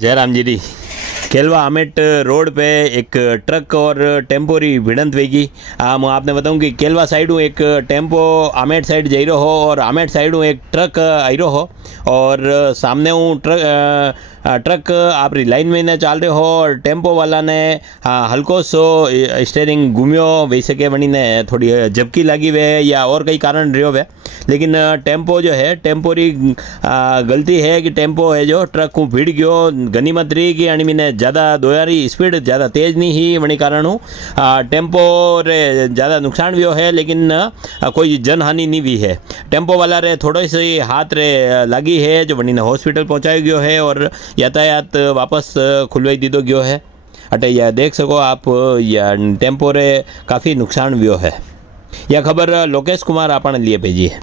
जयराम जी केलवा Amet road पे एक truck और टेम्पो री भिड़ंत वेगी। मैं आपने बताऊं कि केलवा साइड हूँ एक टेम्पो आमेट साइड जा रहो हो और आमेट साइड हूँ एक ट्रक आई रहो हो और सामने हूँ ट्रक आपरी लाइन में ने चाल रहे हो और टेम्पो वाला ने हल्को सो स्टेयरिंग घूमियो वैसे के बनी ने थोड़ी झपकी लगी हुई है या और कई कारण रहो है, लेकिन टेम्पो जो है टेम्पो री गलती है कि टेम्पो है जो ट्रक को भीड़ गयो। गनीमत रही कि अणी मैंने ज़्यादा दोयारी स्पीड ज़्यादा तेज़ नहीं ही वनी कारण टेम्पो रे ज़्यादा नुकसान भी है, लेकिन कोई जनहानि नहीं भी है। टेम्पो वाला रे थोड़ी सी हाथ रे लगी है जो वनी ने हॉस्पिटल पहुँचाई गयो है और यातायात वापस खुलवाई दीदो गयो है। अटे या देख सको आप या टेम्पो रे काफ़ी नुकसान भी है। यह खबर लोकेश कुमार आपने लिए भेजी है।